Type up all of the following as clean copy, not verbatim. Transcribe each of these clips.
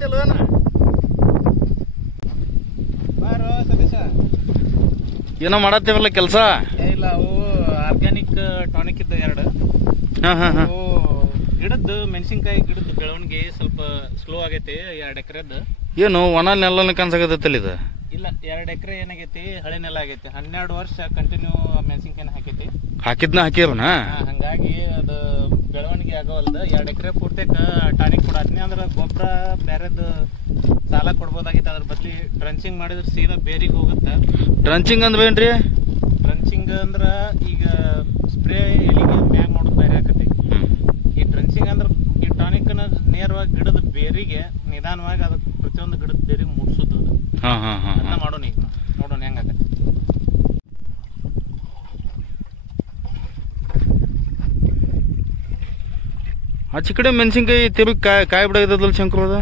ಮಾಡತ್ತಿಲ್ವೇನ? ಬಾರೋ ಸತೀಶ. ಏನೋ ಮಾಡತ್ತಿರಲ್ಲ ಕೆಲಸ? ಇಲ್ಲ, ಅವು ಆರ್ಗ್ಯಾನಿಕ್ ಟಾನಿಕ್ ಇದ್ದ ಎರಡು. ಗಿಡದ್ದು ಮೆಣಸಿನ್ಕಾಯಿ ಗಿಡದ ಬೆಳವಣಿಗೆ ಸ್ವಲ್ಪ ಸ್ಲೋ ಆಗೈತಿ. 2 ಎಕರೆದ್ದು. ಏನು ಒಣ ನೆಲ ಕಾಣಿಸಾಕತ್ತೈತಲ್ಲ ಇದು? ಇಲ್ಲ, 2 ಎಕರೆ ಏನಾಗೈತಿ, ಹಳೆ ನೆಲ ಆಗೈತಿ. 12 ವರ್ಷ ಕಂಟಿನ್ಯೂ ಮೆಣಸಿನ್ಕಾಯಿನ ಹಾಕೈತಿ. ಹಾಕಿರನ ಹಂಗಾಗಿ ಅದು ಬೆಳವಣಿಗೆ ಆಗೋವಲ್ದ. 2 ಎಕರೆ ಪೂರ್ತಿ ಟಾನಿಕ್ ಕೊಡತ್ನಿ. ಅಂದ್ರೆ ಗೊಬ್ಬರ ಬೇರೆದು ಸಾಲ ಕೊಡ್ಬೋದಾಗಿತ್ತು. ಅದ್ರ ಬದ್ಲಿ ಡ್ರಂಚಿಂಗ್ ಮಾಡಿದ್ರೆ ಸೀದಾ ಬೇರಿಗೆ ಹೋಗುತ್ತೆ. ಡ್ರಂಚಿಂಗ್ ಅಂದ್ರೆ ಏನ್ರಿ? ಡ್ರಂಚಿಂಗ್ ಅಂದ್ರ ಈಗ ಸ್ಪ್ರೇ ಎಲಿಗೆ ಮ್ಯಾಗ್ ಮಾಡೋದು ಬೇರೆ ಆಕತಿ. ಈ ಡ್ರಂಚಿಂಗ್ ಅಂದ್ರೆ ಈ ಟಾನಿಕ್ ನೇರವಾಗಿ ಗಿಡದ ಬೇರಿಗೆ ನಿಧಾನವಾಗಿ ಅದಕ್ಕೆ ಪ್ರತಿಯೊಂದು ಗಿಡದ ಬೇರಿಗೆ ಮುಟ್ಸುದು. ಅದನ್ನ ಮಾಡೋಣ. ಈಗ ನೋಡೋಣ ಹೆಂಗಾಗತ್ತೆ. ಆಚೆ ಕಡೆ ಮೆಣಸಿನ್ಕಾಯಿ ತಿರುಗಿ ಕಾಯಿ ಬಿಡೋದಲ್ಲ ಶಂಕರ್?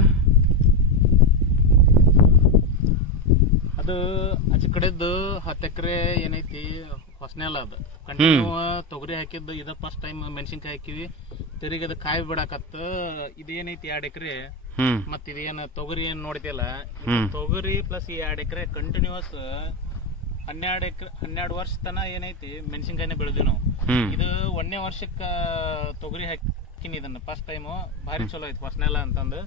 ಅದು ಆಚೆ ಕಡೆದ್ದು 10 ಎಕರೆ ಏನೈತಿ ಹೊಸನೆಲ್ಲ. ಅದು ಕಂಟಿನ್ಯೂ ತೊಗರಿ ಹಾಕಿದ್ದು. ಇದ ಫಸ್ಟ್ ಟೈಮ್ ಮೆಣಸಿನ್ಕಾಯಿ ಹಾಕಿವಿ. ತಿರುಗಿ ಅದು ಕಾಯಿ ಬಿಡಾಕತ್ತ. ಇದೇನೈತಿ 2 ಎಕರೆ. ಮತ್ತ ಇದೇನು ತೊಗರಿ ಏನ್ ನೋಡ್ತಿಯಲ್ಲ, ತೊಗರಿ ಪ್ಲಸ್ ಈ 2 ಎಕರೆ ಕಂಟಿನ್ಯೂಸ್ 12 ವರ್ಷ ತನ ಏನೈತಿ ಮೆಣಸಿನ್ಕಾಯಿನ ಬೆಳೆದಿವಿ ನಾವು. ಇದು 1ನೇ ವರ್ಷಕ್ಕ ತೊಗರಿ ಹಾಕಿನಿ. ಇದನ್ನ ಫಸ್ಟ್ ಟೈಮ್ ಭಾರಿ ಚಲೋ ಐತಿ ಹೊಸನೆಲ್ಲ ಅಂತಂದು.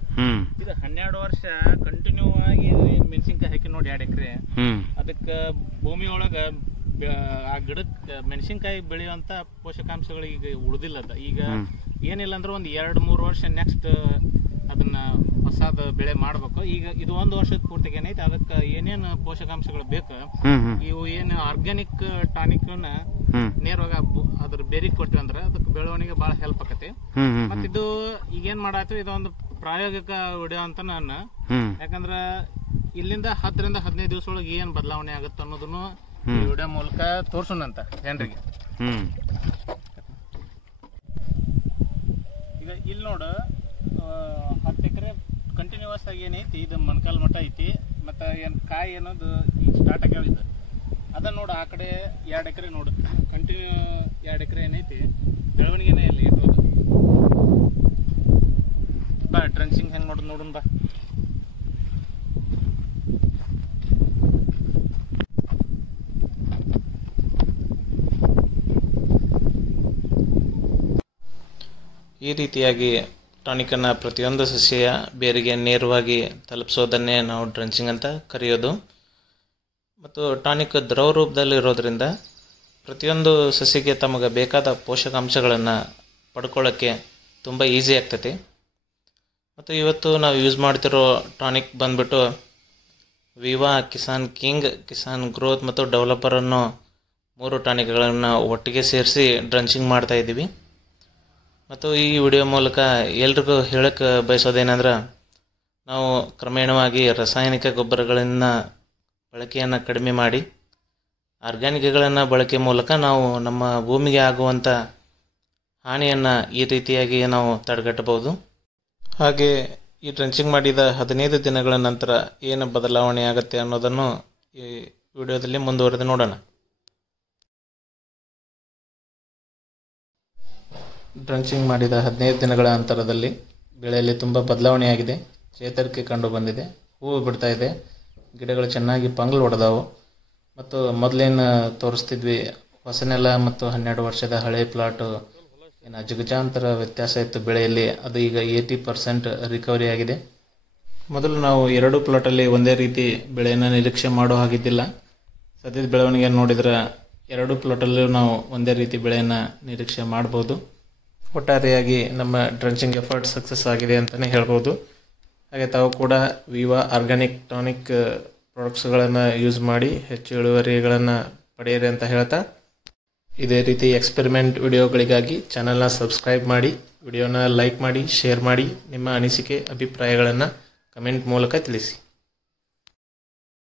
ಇದು 12 ವರ್ಷ ಕಂಟಿನ್ಯೂ ಆಗಿ ಮೆಣಸಿನ್ಕಾಯಿ ಹಾಕಿ ನೋಡಿ 2 ಎಕರೆ. ಅದಕ್ಕ ಭೂಮಿ ಒಳಗ ಆ ಗಿಡಕ್ಕೆ ಮೆಣಸಿನ್ಕಾಯಿ ಬೆಳೆಯುವಂತ ಪೋಷಕಾಂಶಗಳು ಈಗ ಉಳಿದಿಲ್ಲ. ಈಗ ಏನಿಲ್ಲ ಅಂದ್ರೆ ಒಂದ್ 2-3 ವರ್ಷ ನೆಕ್ಸ್ಟ್ ಅದನ್ನ ಹೊಸದ ಬೆಳೆ ಮಾಡ್ಬೇಕು. ಈಗ ಇದು 1 ವರ್ಷದ ಪೂರ್ತಿಗೆ ಏನೈತಿ ಅದಕ್ಕೆ ಏನೇನು ಪೋಷಕಾಂಶಗಳು ಬೇಕು, ಇವು ಏನು ಆರ್ಗ್ಯಾನಿಕ್ ಟಾನಿಕ್ ನೇರವಾಗಿ ಅದ್ರ ಬೇರಿಗೆ ಕೊಟ್ಟಿವಿ ಅಂದ್ರೆ ಅದಕ್ಕೆ ಬೆಳವಣಿಗೆ ಬಹಳ ಹೆಲ್ಪ್ ಆಕತಿ. ಮತ್ತ ಇದು ಈಗೇನ್ ಮಾಡಾತೀವಿ, ಇದೊಂದು ಪ್ರಾಯೋಗಿಕ ವಿಡಿಯೋ ಅಂತ ನಾನು. ಯಾಕಂದ್ರ ಇಲ್ಲಿಂದ 10-15 ದಿವಸ ಒಳಗೆ ಏನ್ ಬದಲಾವಣೆ ಆಗುತ್ತೆ ಅನ್ನೋದನ್ನು ಈ ವಿಡಿಯೋ ಮೂಲಕ ತೋರ್ಸೋಣಂತ ಜನರಿಗೆ. ಈಗ ಇಲ್ಲಿ ನೋಡು, 10 ಎಕರೆ ಕಂಟಿನ್ಯೂಸ್ ಆಗಿ ಏನೈತಿ ಇದು ಮೊಣಕಾಲ್ ಮಟ್ಟ ಐತಿ. ಮತ್ತ ಏನ್ ಕಾಯಿ ಅನ್ನೋದು ಈಗ ಸ್ಟಾರ್ಟ್ ಆಗ್ಯಾವಿದ್ದು. ಅದನ್ನ ನೋಡು, ಆ ಕಡೆ 2 ಎಕರೆ ನೋಡು, ಕಂಟಿನ್ಯೂ 2 ಎಕರೆ ಏನೈತಿ ಬೆಳವಣಿಗೆನೇ ಇಲ್ಲಿ ಇಟ್ಟು. ಬಾ ಡ್ರಂಚಿಂಗ್ ಹೆಂಗ್ ಮಾಡೋದು ನೋಡೋಣ ಬಾ. ಈ ರೀತಿಯಾಗಿ ಟಾನಿಕನ್ನು ಪ್ರತಿಯೊಂದು ಸಸ್ಯ ಬೇರಿಗೆ ನೇರವಾಗಿ ತಲುಪಿಸೋದನ್ನೇ ನಾವು ಡ್ರಂಚಿಂಗ್ ಅಂತ ಕರೆಯೋದು. ಮತ್ತು ಟಾನಿಕ್ ದ್ರವ ರೂಪದಲ್ಲಿ ಇರೋದರಿಂದ ಪ್ರತಿಯೊಂದು ಸಸ್ಯಕ್ಕೆ ತಮಗೆ ಬೇಕಾದ ಪೋಷಕಾಂಶಗಳನ್ನು ಪಡ್ಕೊಳ್ಳೋಕ್ಕೆ ತುಂಬ ಈಸಿ ಆಗ್ತೈತಿ. ಮತ್ತು ಇವತ್ತು ನಾವು ಯೂಸ್ ಮಾಡ್ತಿರೋ ಟಾನಿಕ್ ಬಂದ್ಬಿಟ್ಟು ವಿವಾ, ಕಿಸಾನ್ ಕಿಂಗ್, ಕಿಸಾನ್ ಗ್ರೋತ್ ಮತ್ತು ಡೆವಲಪರ್ ಅನ್ನೋ 3 ಟಾನಿಕ್ಗಳನ್ನು ಒಟ್ಟಿಗೆ ಸೇರಿಸಿ ಡ್ರಂಚಿಂಗ್ ಮಾಡ್ತಾಯಿದ್ದೀವಿ. ಮತ್ತು ಈ ವಿಡಿಯೋ ಮೂಲಕ ಎಲ್ರಿಗೂ ಹೇಳಕ್ಕೆ ಬಯಸೋದೇನೆಂದ್ರೆ, ನಾವು ಕ್ರಮೇಣವಾಗಿ ರಾಸಾಯನಿಕ ಗೊಬ್ಬರಗಳನ್ನು ಬಳಕೆಯನ್ನು ಕಡಿಮೆ ಮಾಡಿ ಆರ್ಗ್ಯಾನಿಕ್ಗಳನ್ನು ಬಳಕೆ ಮೂಲಕ ನಾವು ನಮ್ಮ ಭೂಮಿಗೆ ಆಗುವಂಥ ಹಾನಿಯನ್ನು ಈ ರೀತಿಯಾಗಿ ನಾವು ತಡೆಗಟ್ಟಬಹುದು. ಹಾಗೆ ಈ ಡ್ರಂಚಿಂಗ್ ಮಾಡಿದ 15 ದಿನಗಳ ನಂತರ ಏನು ಬದಲಾವಣೆ ಆಗುತ್ತೆ ಅನ್ನೋದನ್ನು ಈ ವಿಡಿಯೋದಲ್ಲಿ ಮುಂದುವರೆದು ನೋಡೋಣ. ಡ್ರಂಚಿಂಗ್ ಮಾಡಿದ 15 ದಿನಗಳ ಅಂತರದಲ್ಲಿ ಬೆಳೆಯಲ್ಲಿ ತುಂಬ ಬದಲಾವಣೆಯಾಗಿದೆ. ಚೇತರಿಕೆ ಕಂಡು ಬಂದಿದೆ. ಹೂವು ಬಿಡ್ತಾ ಇದೆ. ಗಿಡಗಳು ಚೆನ್ನಾಗಿ ಪಂಗ್ಲು ಹೊಡೆದವು. ಮತ್ತು ಮೊದಲೇನು ತೋರಿಸ್ತಿದ್ವಿ ಹೊಸನೆಲ್ಲ ಮತ್ತು 12 ವರ್ಷದ ಹಳೆ ಪ್ಲಾಟು ಏನು ಅಜಗಜಾಂತರ ವ್ಯತ್ಯಾಸ ಇತ್ತು ಬೆಳೆಯಲ್ಲಿ, ಅದು ಈಗ 80% ರಿಕವರಿ ಆಗಿದೆ. ಮೊದಲು ನಾವು 2 ಪ್ಲಾಟಲ್ಲಿ ಒಂದೇ ರೀತಿ ಬೆಳೆಯನ್ನು ನಿರೀಕ್ಷೆ ಮಾಡೋ ಹಾಗಿದ್ದಿಲ್ಲ. ಸದ್ಯದ ಬೆಳವಣಿಗೆ ನೋಡಿದ್ರೆ 2 ಪ್ಲಾಟಲ್ಲೂ ನಾವು ಒಂದೇ ರೀತಿ ಬೆಳೆಯನ್ನು ನಿರೀಕ್ಷೆ ಮಾಡ್ಬೋದು. ಒಟ್ಟಾರೆಯಾಗಿ ನಮ್ಮ ಡ್ರಂಚಿಂಗ್ ಎಫರ್ಟ್ ಸಕ್ಸಸ್ ಆಗಿದೆ ಅಂತಲೇ ಹೇಳ್ಬೋದು. ಹಾಗೆ ತಾವು ಕೂಡ ವಿವಾ ಆರ್ಗ್ಯಾನಿಕ್ ಟಾನಿಕ್ ಪ್ರಾಡಕ್ಟ್ಸ್ಗಳನ್ನು ಯೂಸ್ ಮಾಡಿ ಹೆಚ್ಚು ಇಳುವರಿಗಳನ್ನು ಪಡೆಯಿರಿ ಅಂತ ಹೇಳ್ತಾ, ಇದೇ ರೀತಿ ಎಕ್ಸ್ಪೆರಿಮೆಂಟ್ ವಿಡಿಯೋಗಳಿಗಾಗಿ ಚಾನಲ್ನ ಸಬ್ಸ್ಕ್ರೈಬ್ ಮಾಡಿ, ವಿಡಿಯೋನ ಲೈಕ್ ಮಾಡಿ, ಶೇರ್ ಮಾಡಿ, ನಿಮ್ಮ ಅನಿಸಿಕೆ ಅಭಿಪ್ರಾಯಗಳನ್ನು ಕಮೆಂಟ್ ಮೂಲಕ ತಿಳಿಸಿ.